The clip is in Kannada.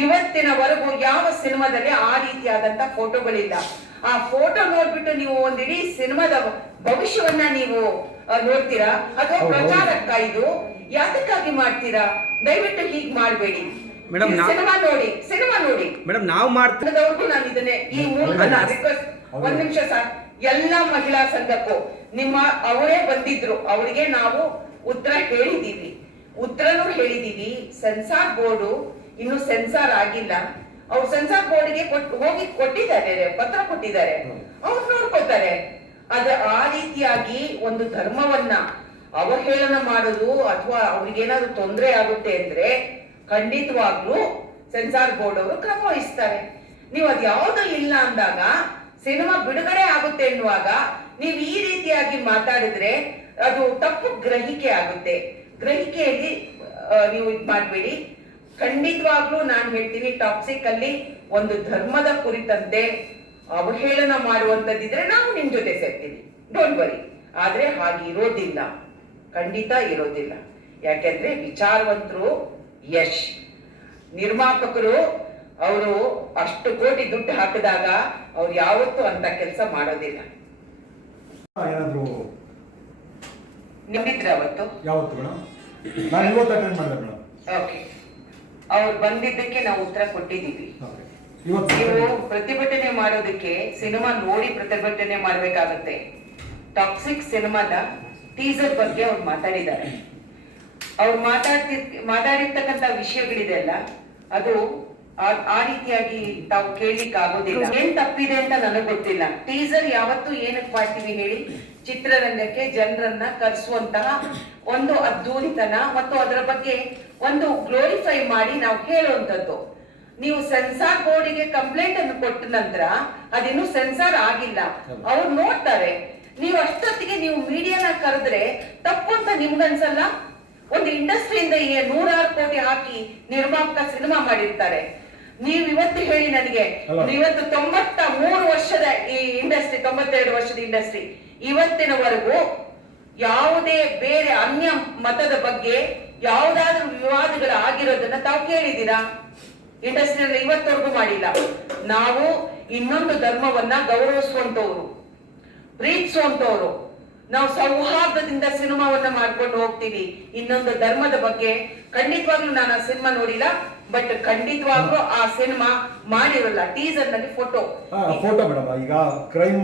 ಇವತ್ತಿನವರೆಗೂ ಯಾವ ಸಿನಿಮಾದಲ್ಲಿ ಆ ರೀತಿಯಾದಂತ ಫೋಟೋಗಳಿಲ್ಲ. ಆ ಫೋಟೋ ನೋಡ್ಬಿಟ್ಟು ನೀವು ಒಂದಿಡೀ ಸಿನಿಮಾದ ಭವಿಷ್ಯವನ್ನ ನೀವು ನೋಡ್ತೀರಾ ಅಥವಾ ಪ್ರಚಾರಕ್ಕ ಇದು ಯಾತಕ್ಕಾಗಿ ಮಾಡ್ತೀರಾ? ದಯವಿಟ್ಟು ಹೀಗ್ ಮಾಡಬೇಡಿ. ಸಿನಿಮಾ ನೋಡಿ ಮೇಡಮ್ ನಾವು ಮಾಡ್ತಿದ್ದವ್ರಿಗೂ ನಾನು ಇದನ್ನೇ ಈ ಮೂಲಕ ರಿಕ್ವೆಸ್ಟ್. ಒಂದ್ ನಿಮಿಷ ಸರ್, ಎಲ್ಲಾ ಮಹಿಳಾ ಸಂಘಕ್ಕೂ ಅವರೇ ಬಂದಿದ್ರು, ಅವರಿಗೆ ನಾವು ಉತ್ತರ ಹೇಳಿದೀವಿ. ಸೆನ್ಸಾರ್ ಬೋರ್ಡು ಇನ್ನು ಸೆನ್ಸಾರ್ ಆಗಿಲ್ಲ. ಅವ್ರು ಸೆನ್ಸಾರ್ ಬೋರ್ಡ್ಗೆ ಹೋಗಿ ಕೊಟ್ಟಿದ್ದಾರೆ, ಪತ್ರ ಕೊಟ್ಟಿದ್ದಾರೆ, ಅವ್ರು ನೋಡ್ಕೊತಾರೆ. ಆ ರೀತಿಯಾಗಿ ಒಂದು ಧರ್ಮವನ್ನ ಅವಹೇಳನ ಮಾಡೋದು ಅಥವಾ ಅವ್ರಿಗೇನಾದ್ರು ತೊಂದರೆ ಆಗುತ್ತೆ ಅಂದ್ರೆ ಖಂಡಿತವಾಗ್ಲೂ ಸೆನ್ಸಾರ್ ಬೋರ್ಡ್ ಅವರು ಕ್ರಮ ವಹಿಸ್ತಾರೆ. ನೀವು ಅದ್ ಯಾವ್ದು ಇಲ್ಲ ಅಂದಾಗ ಸಿನಿಮಾ ಬಿಡುಗಡೆ ಆಗುತ್ತೆ ಎನ್ನುವಾಗ ನೀವು ಈ ರೀತಿಯಾಗಿ ಮಾತಾಡಿದ್ರೆ ಅದು ತಪ್ಪು ಗ್ರಹಿಕೆ ಆಗುತ್ತೆ. ಗ್ರಹಿಕೆಯಲ್ಲಿ ನೀವು ಇದ್ ಮಾಡ್ಬೇಡಿ. ಖಂಡಿತವಾಗ್ಲೂ ನಾನು ಹೇಳ್ತೀನಿ, ಟಾಕ್ಸಿಕ್ ಅಲ್ಲಿ ಒಂದು ಧರ್ಮದ ಕುರಿತಂತೆ ಅವಹೇಳನ ಮಾಡುವಂತದ್ದಿದ್ರೆ ನಾವು ನಿಮ್ ಜೊತೆ ಸೇರ್ತೀವಿ, ಡೋಂಟ್ ವರಿ. ಆದ್ರೆ ಹಾಗೆ ಇರೋದಿಲ್ಲ, ಖಂಡಿತ ಇರೋದಿಲ್ಲ. ಯಾಕೆಂದ್ರೆ ವಿಚಾರವಂತರು ಯಶ್ ನಿರ್ಮಾಪಕರು ಅವರು ಅಷ್ಟು ಕೋಟಿ ದುಡ್ಡು ಹಾಕಿದಾಗ ಅವ್ರು ಯಾವತ್ತೂ ಅಂತ ಕೆಲಸ ಮಾಡೋದಿಲ್ಲ. ನಿಮ್ಮಿದ್ರೆ ಅವತ್ತು ಓಕೆ, ಅವ್ರು ಬಂದಿದ್ದಕ್ಕೆ ನಾವು ಉತ್ತರ ಕೊಟ್ಟಿದ್ದೀವಿ. ನೀವು ಪ್ರತಿಭಟನೆ ಮಾಡೋದಕ್ಕೆ ಸಿನಿಮಾ ನೋಡಿ ಪ್ರತಿಭಟನೆ ಮಾಡ್ಬೇಕಾಗತ್ತೆ. ಟಾಕ್ಸಿಕ್ ಸಿನಿಮಾದ ಟೀಸರ್ ಬಗ್ಗೆ ಅವ್ರು ಮಾತಾಡಿದ್ದಾರೆ. ಅವ್ರು ಮಾತಾಡಿರ್ತಕ್ಕಂಥ ವಿಷಯಗಳಿದೆ ಅಲ್ಲ, ಅದು ಆ ರೀತಿಯಾಗಿ ತಾವು ಕೇಳಲಿಕ್ಕೆ ಆಗೋದಿಲ್ಲ. ಏನ್ ತಪ್ಪಿದೆ ಅಂತ ನನಗ್ ಗೊತ್ತಿಲ್ಲ. ಟೀಸರ್ ಯಾವತ್ತು ಏನಕ್ಕೆ ಮಾಡ್ತೀವಿ ಹೇಳಿ? ಚಿತ್ರರಂಗಕ್ಕೆ ಜನರನ್ನ ಕರೆಸುವಂತಹ ಒಂದು ಅದ್ದೂರಿತನ ಮತ್ತು ಅದರ ಬಗ್ಗೆ ಒಂದು ಗ್ಲೋರಿಫೈ ಮಾಡಿ ನಾವು ಹೇಳುವಂತದ್ದು. ನೀವು ಸೆನ್ಸಾರ್ ಬೋರ್ಡಿಗೆ ಕಂಪ್ಲೇಂಟ್ ಅನ್ನು ಕೊಟ್ಟ ನಂತರ ಅದಿನ್ನೂ ಸೆನ್ಸಾರ್ ಆಗಿಲ್ಲ, ಅವ್ರು ನೋಡ್ತಾರೆ. ನೀವು ಅಷ್ಟೊತ್ತಿಗೆ ನೀವು ಮೀಡಿಯಾನ ಕರೆದ್ರೆ ತಪ್ಪು ಅಂತ ನಿಮ್ಗನ್ಸಲ್ಲ? ಒಂದು ಇಂಡಸ್ಟ್ರಿಯಿಂದ 100 ಕೋಟಿ ಹಾಕಿ ನಿರ್ಮಾಪಕ ಸಿನಿಮಾ ಮಾಡಿರ್ತಾರೆ. ನೀವ್ ಇವತ್ತು ಹೇಳಿ ನನಗೆ, ಇವತ್ತು 93 ವರ್ಷದ ಈ ಇಂಡಸ್ಟ್ರಿ, 92 ವರ್ಷದ ಇಂಡಸ್ಟ್ರಿ, ಇವತ್ತಿನವರೆಗೂ ಯಾವುದೇ ಬೇರೆ ಅನ್ಯ ಮತದ ಬಗ್ಗೆ ಯಾವುದಾದ್ರೂ ವಿವಾದಗಳು ಆಗಿರೋದನ್ನ ತಾವು ಕೇಳಿದ್ದೀರಾ? ಇಂಡಸ್ಟ್ರಿಯಲ್ಲಿ ಇವತ್ತವರೆಗೂ ಮಾಡಿಲ್ಲ. ನಾವು ಇನ್ನೊಂದು ಧರ್ಮವನ್ನ ಗೌರವಿಸುವಂತವ್ರು, ಪ್ರೀತಿಸುವಂತವ್ರು, ನಾವು ಸೌಹಾರ್ದದಿಂದ ಸಿನಿಮಾವನ್ನ ಮಾಡ್ಕೊಂಡು ಹೋಗ್ತೀವಿ. ಇನ್ನೊಂದು ಧರ್ಮದ ಬಗ್ಗೆ ಖಂಡಿತವಾಗ್ಲೂ ನಾನು ಆ ಸಿನಿಮಾ ನೋಡಿಲ್ಲ, ಬಟ್ ಖಂಡಿತವಾಗ್ಲೂ ಆ ಸಿನಿಮಾ ಮಾಡಿರಲ್ಲ. ಟೀಸರ್ ನಲ್ಲಿ ಫೋಟೋ ಮೇಡಮ್, ಈಗ ಕ್ರೈಮ್